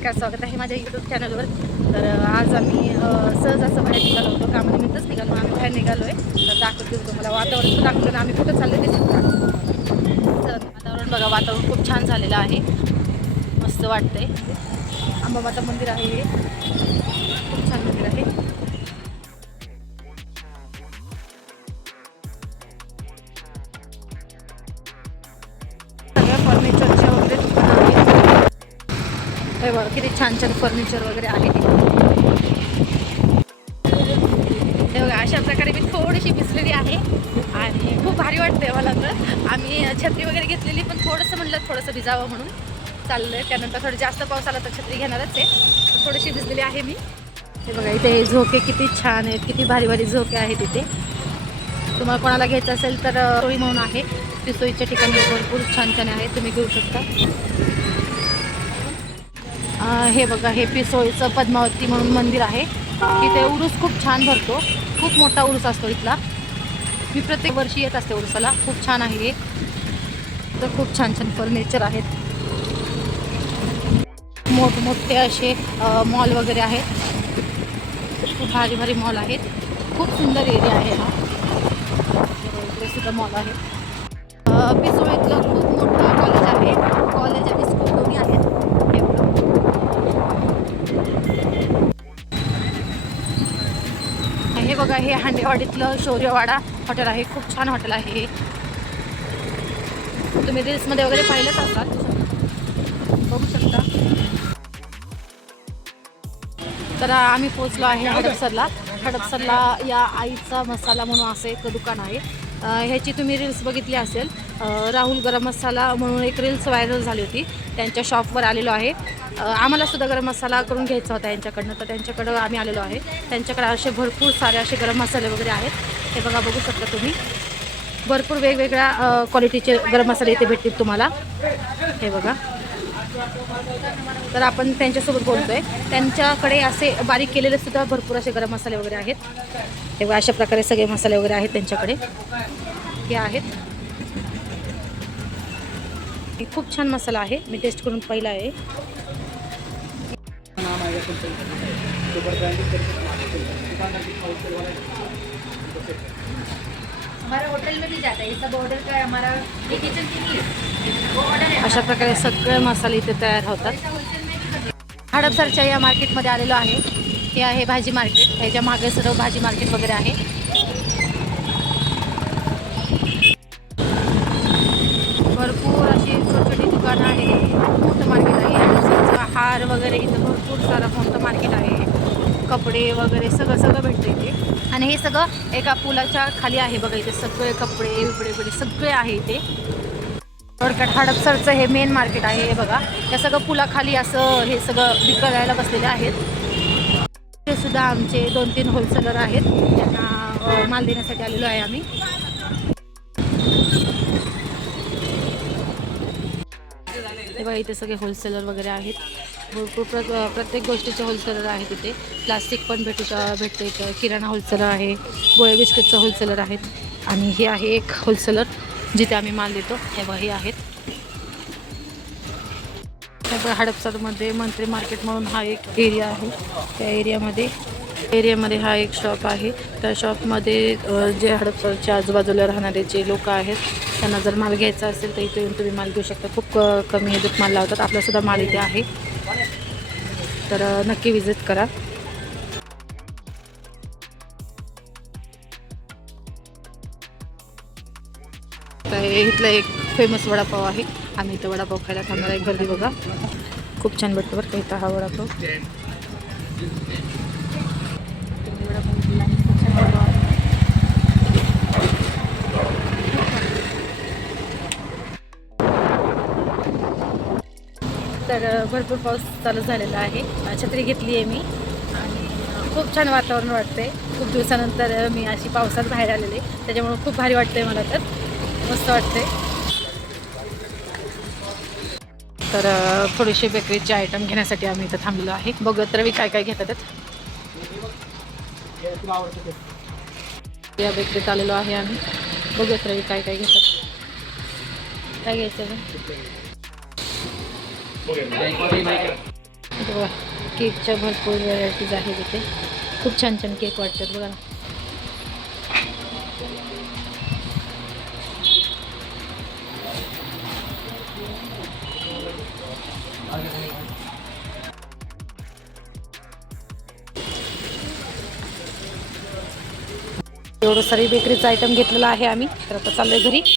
नमस्कार, स्वागत आहे माझ्या यूट्यूब चॅनलवर. तर आज आम्ही सहज असं बाहेर निघालो होतो, कामानिमित्तच निघालो. आम्ही बाहेर निघालो आहे तर दाखवते तुम्हाला. वातावरण पण दाखवलं ना, आम्ही कुठं चाललो ते सुद्धा. वातावरण बघा, वातावरण खूप छान झालेलं आहे, मस्त वाटतंय. अंबामाता मंदिर आहे हे, खूप छान मंदिर आहे. सगळ्या फर्निचरचे वगैरे दुकान आहे. हे बघा किती छान छान फर्निचर वगैरे आहे. हे बघा, अशा प्रकारे मी थोडीशी भिजलेली आहे आणि खूप भारी वाटते मला. तर आम्ही छत्री वगैरे घेतलेली, पण थोडंसं म्हटलं थोडंसं भिजावं म्हणून चाललं आहे. त्यानंतर थोडं जास्त पाऊस आला तर छत्री घेणारच आहे, पण थोडीशी भिजलेली आहे मी. हे बघा, इथे झोके किती छान आहेत, किती भारी भारी झोके आहेत इथे. तुम्हाला कोणाला घ्यायचं असेल तर सोयी म्हणून आहे, पिसोईच्या ठिकाणी भरपूर छान छान आहे, तुम्ही घेऊ शकता. हे बघा, हे पिसोळीचं पद्मावती म्हणून मंदिर आहे. इथे उरूस खूप छान भरतो, खूप मोठा उरूस असतो इथला. मी प्रत्येक वर्षी येत असते उरूसाला. खूप छान आहे हे. तर खूप छान छान फर्निचर आहेत, मोठमोठे असे मॉल वगैरे आहेत. खूप भारी भारी मॉल आहेत, खूप सुंदर एरिया आहे हा. इकडे सुद्धा मॉल आहे. पिसोळीतलं खूप मोठं कॉलेज आहे, कॉलेज आणि स्कूल दोन्ही आहेत. हे बघा, हे हांडेवाडीतलं शौर्यवाडा हॉटेल आहे, खूप छान हॉटेल आहे हे. तुम्ही रील्समध्ये वगैरे पाहिलंच असाल, बघू शकता. तर आम्ही पोचलो आहे हडपसरला. हडपसरला या आईचा मसाला म्हणून असं एक दुकान आहे. ह्याची तुम्ही रील्स बघितली असेल. राहुल गरम मसाला म्हणून एक रील्स व्हायरल झाली होती, त्यांच्या शॉपवर आलेलो आहे. आम्हाला सुद्धा गरम मसाला करून घ्यायचा होता यांच्याकडनं, तर त्यांच्याकडं आम्ही आलेलो आहे. त्यांच्याकडे असे भरपूर सारे असे गरम मसाले वगैरे आहेत. हे बघा, बघू शकता तुम्ही. भरपूर वेगवेगळ्या क्वालिटीचे गरम मसाले इथे भेटतील तुम्हाला. हे बघा, तर आपण त्यांच्यासोबत बोलतोय. त्यांच्याकडे असे बारीक केलेले सुद्धा भरपूर असे गरम मसाले वगैरे आहेत. हे बघा, अशा प्रकारे सगळे मसाले वगैरे आहेत त्यांच्याकडे. हे आहेत, खूप छान मसाला आहे, मी टेस्ट करून पाहिला आहे. अशा प्रकारे सगळे मसाले इथे तयार होतात. हडपसरच्या या मार्केटमध्ये आलेलो आहे. हे आहे भाजी मार्केट. ह्याच्या मागे सर्व भाजी मार्केट वगैरे आहे. भरपूर अशी छोटी छोटी दुकानं आहेत. मोठं मार्केट आहे. हडपसरचा हार वगैरे इथं भरपूर सारं मोठं मार्केट आहे. कपडे वगैरे सगळं सगळं भेटतं इथे. आणि हे सगळं एका पुलाच्या खाली आहे बघा. इथे सगळे कपडे बिपडे सगळे आहे इथे. थोडक्यात हडपसरचं हे मेन मार्केट आहे. हे बघा, या सगळं पुलाखाली असं हे सगळं विकायला बसलेले आहेत. ते सुद्धा आमचे 2-3 होलसेलर आहेत, त्यांना माल देण्यासाठी आलेलो आहे आम्ही. हे बघा, इथे सगळे होलसेलर वगैरे आहेत. भरपूर प्रत्येक गोष्टीचे होलसेलर आहेत इथे. प्लास्टिक पण भेटते इथं. किराणा होलसेलर आहे, गोळे बिस्किटचं होलसेलर आहेत. आणि हे आहे एक होलसेलर जिथे आम्ही माल देतो. हे बघा, हे आहेत. हे बघा, हडपसरमध्ये मंत्री मार्केट म्हणून हा एक एरिया आहे. त्या एरियामध्ये हा एक शॉप आहे. त्या शॉपमध्ये जे हडपसरच्या आजूबाजूला राहणारे जे लोक आहेत, त्यांना जर माल घ्यायचा असेल तर इथे येऊन तुम्ही माल घेऊ शकता. खूप कमी ह्याच्यात माल लावतात. आपलासुद्धा माल इथे आहे, तर नक्की विजिट करा. इथला एक फेमस वडापाव आहे. आम्ही इथं वडापाव खायला थांबणार आहे. गर्दी बघा, खूप छान भेटतो बरं का इथं हा वडापाव. तर भरपूर पाऊस चालू झालेला आहे. छत्री घेतली आहे मी आणि खूप छान वातावरण वाटतंय. खूप दिवसानंतर मी अशी पावसात बाहेर आलेले, त्याच्यामुळे खूप भारी वाटतंय मला. तर मस्त वाटतंय. तर थोडेसे बेकरीचे आयटम घेण्यासाठी आम्ही इथं थांबलेलो आहे. बघत रवी काय काय घेतात. या बेकरीत आलेलो आहे आम्ही. बघत रवी काय काय घेतात. काय घ्यायचं? बघा केकच्या भरपूर व्हरायटीज आहेत इथे. खूप छान छान केक वाटतात बघा. एवढं सारी बेकरीचं आयटम घेतलेलं आहे आम्ही. तर आता चाललोय घरी.